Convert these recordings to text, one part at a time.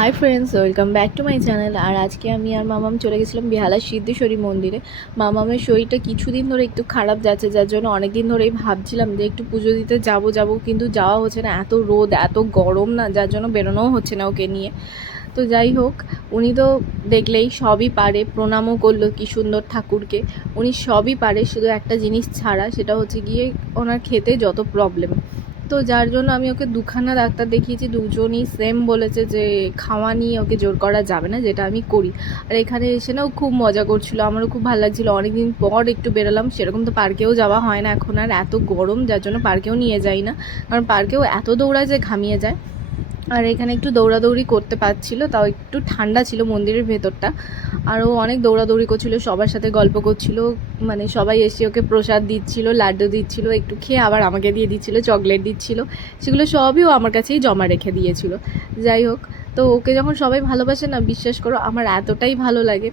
High friends, welcome back to my channel. আর আজকে আমি আর মামাম চলে গেছিলাম বেহালা সিদ্ধেশ্বরী মন্দিরে। মামামের শরীরটা কিছুদিন ধরে একটু খারাপ যাচ্ছে, যার জন্য অনেক দিন ধরেই ভাবছিলাম যে একটু পুজো দিতে যাব কিন্তু যাওয়া হচ্ছে না। এত রোদ, এত গরম না, যার জন্য বেরোনোও হচ্ছে না ওকে নিয়ে। তো যাই হোক, উনি তো দেখলেই সবই পারে, প্রণামও করলো কি সুন্দর ঠাকুরকে। উনি সবই পারে, শুধু একটা জিনিস ছাড়া, সেটা হচ্ছে গিয়ে ওনার খেতে যত প্রবলেম। তো যার জন্য আমি ওকে দুখানা ডাক্তার দেখিয়েছি, দুজনই সেম বলেছে যে খাওয়া নিয়ে ওকে জোর করা যাবে না, যেটা আমি করি। আর এখানে এসে না ও খুব মজা করছিলো, আমারও খুব ভালো লাগছিলো। অনেকদিন পর একটু বেরোলাম, সেরকম তো পার্কেও যাওয়া হয় না এখন আর, এত গরম, যার জন্য পার্কেও নিয়ে যাই না। কারণ পার্কেও এত দৌড়ায় যে ঘামিয়ে যায়। আর এখানে একটু দৌড়াদৌড়ি করতে পারছিল, তাও একটু ঠান্ডা ছিল মন্দিরের ভেতরটা। আর ও অনেক দৌড়াদৌড়ি করছিল, সবার সাথে গল্প করছিল, মানে সবাই এসে ওকে প্রসাদ দিচ্ছিল, লাড্ডু দিচ্ছিল, একটু খেয়ে আবার আমাকে দিয়ে দিচ্ছিল, চকলেট দিচ্ছিল। সেগুলো সবই ও আমার কাছেই জমা রেখে দিয়েছিল। যাই হোক, তো ওকে যখন সবাই ভালোবাসে না, বিশ্বাস করো আমার এতটাই ভালো লাগে,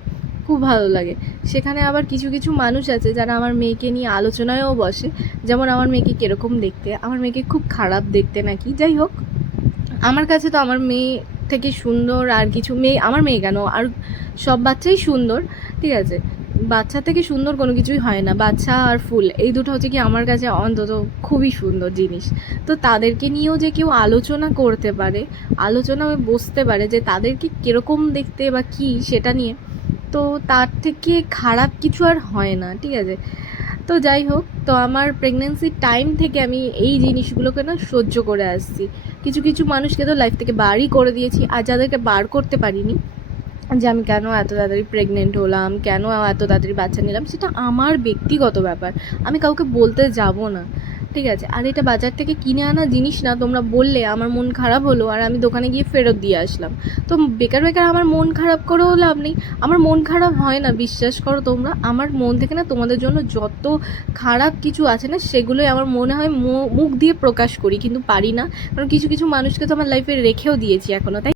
খুব ভালো লাগে। সেখানে আবার কিছু কিছু মানুষ আছে যারা আমার মেয়েকে নিয়ে আলোচনায়ও বসে, যেমন আমার মেয়েকে কীরকম দেখতে, আমার মেয়েকে খুব খারাপ দেখতে নাকি। যাই হোক, আমার কাছে তো আমার মেয়ে থেকে সুন্দর আর কিছু মেয়ে, আমার মেয়ে কেন, আর সব বাচ্চাই সুন্দর, ঠিক আছে। বাচ্চা থেকে সুন্দর কোনো কিছুই হয় না, বাচ্চা আর ফুল এই দুটো হচ্ছে কি আমার কাছে অন্তত খুবই সুন্দর জিনিস। তো তাদেরকে নিয়েও যে কেউ আলোচনা করতে পারে, আলোচনা বসতে পারে যে তাদেরকে কীরকম দেখতে বা কী সেটা নিয়ে, তো তার থেকে খারাপ কিছু আর হয় না, ঠিক আছে। তো যাই হোক, তো আমার প্রেগনেন্সির টাইম থেকে আমি এই জিনিসগুলোকে না সহ্য করে আসছি। কিছু কিছু মানুষকে তো লাইফ থেকে বারই করে দিয়েছি, আর যাদেরকে বার করতে পারিনি, যে আমি কেন এত তাড়াতাড়ি প্রেগনেন্ট হলাম, কেন এত তাড়াতাড়ি বাচ্চা নিলাম, সেটা আমার ব্যক্তিগত ব্যাপার, আমি কাউকে বলতে যাব না, ঠিক আছে। আর এটা বাজার থেকে কিনে আনা জিনিস না, তোমরা বললে আমার মন খারাপ হলো আর আমি দোকানে গিয়ে ফেরত দিয়ে আসলাম, তো বেকার বেকার আমার মন খারাপ করেও লাভ নেই। আমার মন খারাপ হয় না, বিশ্বাস করো তোমরা, আমার মন থেকে না তোমাদের জন্য যত খারাপ কিছু আছে না, সেগুলোই আমার মনে হয় মুখ দিয়ে প্রকাশ করি, কিন্তু পারি না, কারণ কিছু কিছু মানুষকে তো আমার লাইফে রেখেও দিয়েছি এখনও, তাই